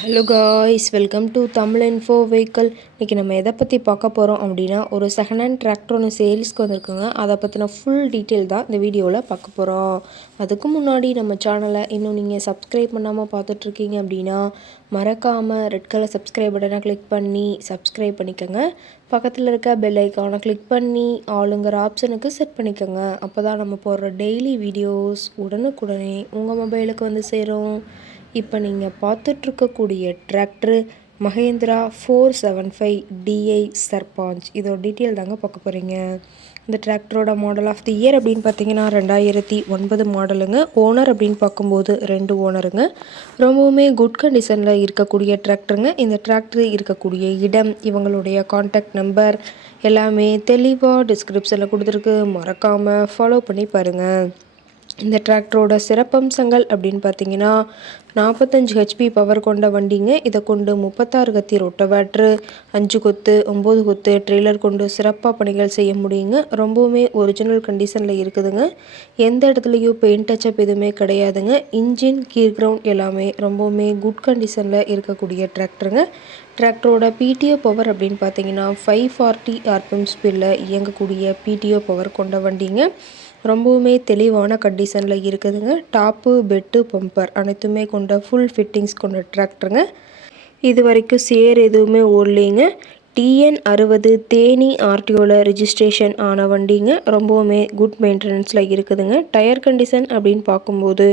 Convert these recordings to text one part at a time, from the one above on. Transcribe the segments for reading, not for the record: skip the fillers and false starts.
Hello guys, welcome to Tamil info vehicle. இன்றைக்கி நம்ம எதை பற்றி பார்க்க போகிறோம் அப்படின்னா, ஒரு செகண்ட் ஹேண்ட் டிராக்டர் ஒன்று சேல்ஸ்க்கு வந்திருக்குங்க. அதை பற்றின ஃபுல் டீட்டெயில் தான் இந்த வீடியோவில் பார்க்க போகிறோம். அதுக்கு முன்னாடி நம்ம சேனலை இன்னும் நீங்கள் சப்ஸ்கிரைப் பண்ணாமல் பார்த்துட்ருக்கீங்க அப்படின்னா, மறக்காமல் ரெட் கலர் சப்ஸ்கிரைப் பட்டனை கிளிக் பண்ணி சப்ஸ்கிரைப் பண்ணிக்கோங்க. பக்கத்தில் இருக்க பெல் ஐக்கானை கிளிக் பண்ணி ஆளுங்கிற ஆப்ஷனுக்கு செட் பண்ணிக்கோங்க. அப்போ தான் நம்ம போடுற டெய்லி வீடியோஸ் உடனுக்குடனே உங்கள் மொபைலுக்கு வந்து சேரும். இப்போ நீங்கள் பார்த்துட்ருக்கக்கூடிய டிராக்டரு மஹேந்திரா 475 டிஐ சர்பாஞ்ச். இதோட டீட்டெயில் தாங்க பார்க்க போகிறீங்க. இந்த டிராக்டரோட மாடல் ஆஃப் தி இயர் அப்படின்னு பார்த்தீங்கன்னா 2009 மாடலுங்க. ஓனர் அப்படின்னு பார்க்கும்போது 2 ஓனருங்க. ரொம்பவுமே குட் கண்டிஷனில் இருக்கக்கூடிய டிராக்டருங்க. இந்த டிராக்டர் இருக்கக்கூடிய இடம், இவங்களுடைய கான்டாக்ட் நம்பர் எல்லாமே தெளிவாக டிஸ்கிரிப்ஷனில் கொடுத்துருக்கு. மறக்காமல் ஃபாலோ பண்ணி பாருங்கள். இந்த டிராக்டரோட சிறப்பம்சங்கள் அப்படின்னு பார்த்தீங்கன்னா 45 ஹெச்பி பவர் கொண்ட வண்டிங்க. இதை கொண்டு 36 கத்தி ரொட்டவேட்ரு, 5 கொத்து 9 கொத்து ட்ரெய்லர் கொண்டு சிறப்பாக பணிகள் செய்ய முடியுங்க. ரொம்பவுமே ஒரிஜினல் கண்டிஷனில் இருக்குதுங்க. எந்த இடத்துலையும் பெயிண்ட் டச்சப் எதுவுமே கிடையாதுங்க. இன்ஜின், கீர் கிரவுண்ட் எல்லாமே ரொம்பவுமே குட் கண்டிஷனில் இருக்கக்கூடிய டிராக்டருங்க. டிராக்டரோட பிடிஓ பவர் அப்படின்னு பார்த்தீங்கன்னா 540 ஆர்பிஎம் ஸ்பீடில் இயங்கக்கூடிய பிடிஓ பவர் கொண்ட வண்டிங்க. ரொம்பவுமே தெளிவான கண்டிஷனில் இருக்குதுங்க. டாப்பு, பெட்டு, பம்பர் அனைத்துமே கொண்ட ஃபுல் ஃபிட்டிங்ஸ் கொண்ட டிராக்டருங்க. இது வரைக்கும் சேர் எதுவுமே ஓடலைங்க. TN60 தேனி ஆர்டிஓவில் ரிஜிஸ்ட்ரேஷன் ஆன வண்டிங்க. ரொம்பவுமே குட் மெயின்டெனன்ஸில் இருக்குதுங்க. டயர் கண்டிஷன் அப்படின்னு பார்க்கும்போது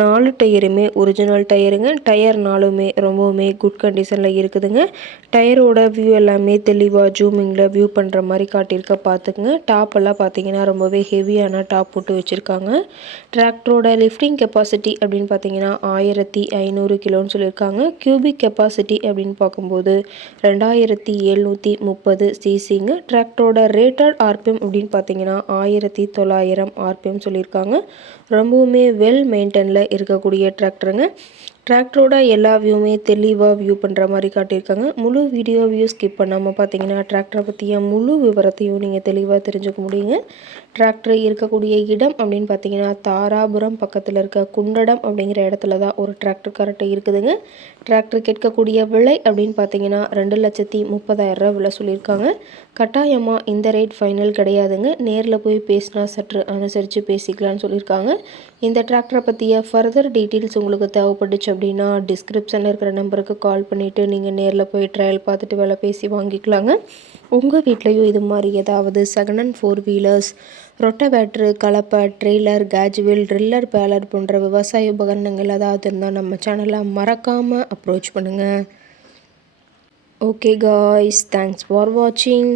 4 டயருமே ஒரிஜினல் டயருங்க. டயர் 4மே ரொம்பவுமே குட் கண்டிஷனில் இருக்குதுங்க. டயரோட வியூ எல்லாமே தெளிவாக ஜூமிங்கில் வியூ பண்ணுற மாதிரி காட்டியிருக்க பார்த்துக்குங்க. டாப்பெல்லாம் பார்த்தீங்கன்னா ரொம்பவே ஹெவியான டாப் போட்டு வச்சுருக்காங்க. டிராக்டரோட லிஃப்டிங் கெப்பாசிட்டி அப்படின்னு பார்த்தீங்கன்னா 1500 கிலோன்னு சொல்லியிருக்காங்க. கியூபிக் கெப்பாசிட்டி அப்படின்னு பார்க்கும்போது 2730 சிசிங்க. டிராக்டரோட ரேட்டட் ஆர்பிஎம் அப்படின்னு பார்த்தீங்கன்னா 1900 ஆர்பிஎம் சொல்லியிருக்காங்க. ரொம்பவுமே வெல் மெயின்டெனில் இருக்கக்கூடிய டிராக்டருங்க. டிராக்டரோட எல்லா வியூவுமே தெளிவாக வியூ பண்ணுற மாதிரி காட்டியிருக்காங்க. முழு வீடியோவையும் ஸ்கிப் பண்ணாமல் பார்த்தீங்கன்னா டிராக்டரை பற்றிய முழு விவரத்தையும் நீங்கள் தெளிவாக தெரிஞ்சுக்க முடியுங்க. டிராக்டர் இருக்கக்கூடிய இடம் அப்படின்னு பார்த்தீங்கன்னா தாராபுரம் பக்கத்தில் இருக்க குண்டடம் அப்படிங்கிற இடத்துல தான் ஒரு டிராக்டர் கரெக்டாக இருக்குதுங்க. டிராக்டர் கேட்கக்கூடிய விலை அப்படின்னு பார்த்தீங்கன்னா 2,30,000 விலை சொல்லியிருக்காங்க. கட்டாயமாக இந்த ரேட் ஃபைனல் கிடையாதுங்க. நேரில் போய் பேசினா சற்று அனுசரித்து பேசிக்கலான்னு சொல்லியிருக்காங்க. இந்த டிராக்டரை பற்றிய ஃபர்தர் டீட்டெயில்ஸ் உங்களுக்கு தேவைப்பட்டுச்சு அப்படின்னா டிஸ்கிரிப்ஷனில் இருக்கிற நம்பருக்கு கால் பண்ணிவிட்டு நீங்கள் நேரில் போய் ட்ரையல் பார்த்துட்டு விலை பேசி வாங்கிக்கலாங்க. உங்கள் வீட்லேயும் இது மாதிரி ஏதாவது செகண்ட் ஹேண்ட் 4 வீலர்ஸ், ரொட்டவேட்ரு, கலப்பை, ட்ரெய்லர், கேஜ்வில், ட்ரில்லர், பேலர் போன்ற விவசாய உபகரணங்கள் ஏதாவது இருந்தால் நம்ம சேனலை மறக்காமல் அப்ரோச் பண்ணுங்கள். ஓகே காய்ஸ், தேங்க்ஸ் ஃபார் வாட்சிங்.